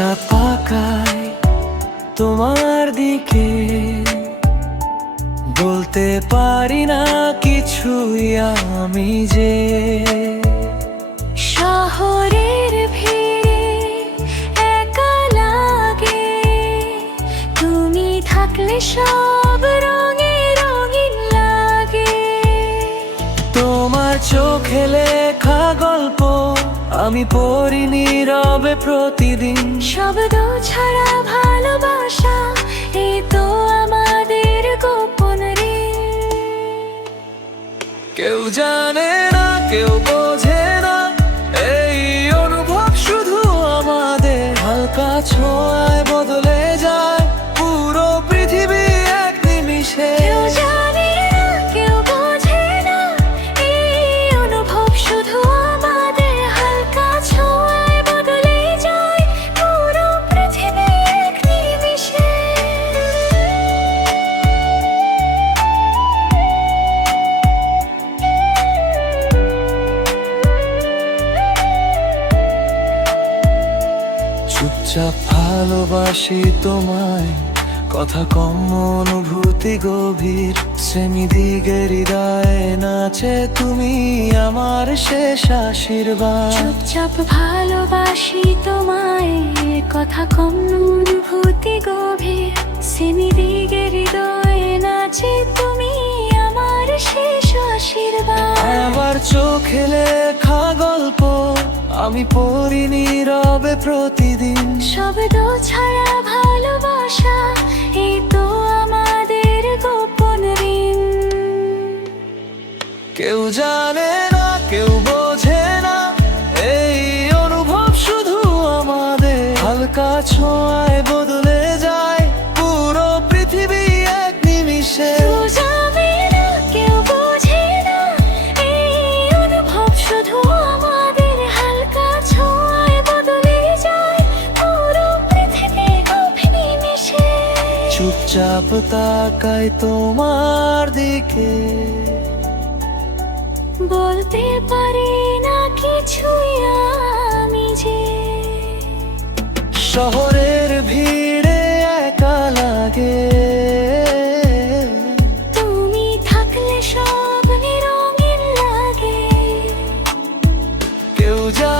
চুপচাপ তাকাই তোমার দিকে, বলতে পারি না কিছুই আমি যে। শহরের ভিড়ে একা লাগে, তুমি থাকলে সব রঙে রঙিন লাগে। তোমার চোখে লেখা গল্প আমি পড়ি নীরবে প্রতিদিন। শব্দ ছাড়া ভালোবাসা, এই তো আমাদের গোপন ঋণ। কেউ জানে না, কেউ বোঝে না, এই অনুভব শুধু আমাদের। হালকা ছোঁয়ায় বদলে যায় পুরো পৃথিবী এক নিমিষে। কেউ জানে না, কেউ বোঝে না, এই অনুভব শুধু আমাদের। হালকা ছোঁয়ায় বদলে যায় পুরো পৃথিবী এক নিমিষে। চুপচাপ ভালোবাসি তোমায়, কথা কম অনুভূতি গভীর। সেমিদিগে হৃদয়ে নাচে তুমি আমার শেষ আশীর্বাদ। চুপচাপ ভালোবাসি তোমায়, কথা কম অনুভূতি গভীর। সেমিদিগে হৃদয়ে নাচে তুমি আমার শেষ আশীর্বাদ। আমার চোখে লেখা গল্প আমি পড়ি নীরবে প্রতিদিন। শব্দ ছাড়া ভালোবাসা, এই তো আমাদের গোপন ঋণ। কেউ জানে না, কেউ বোঝে না, এই অনুভব শুধু আমাদের। হালকা ছোঁয়ায় বদলে যায় পুরো পৃথিবী এক নিমিষে। কেউ জানে না, কেউ বোঝে না, এই অনুভব শুধু আমাদের। হালকা ছোঁয়ায় বদলে যায় পুরো পৃথিবী এক নিমিষে। চুপচাপ তাকাই তোমার দিকে, বলতে পারি না কিছুই আমি যে। শহরের ভিড়ে একা লাগে, তুমি থাকলে সব রঙিন লাগে। কেউ জানে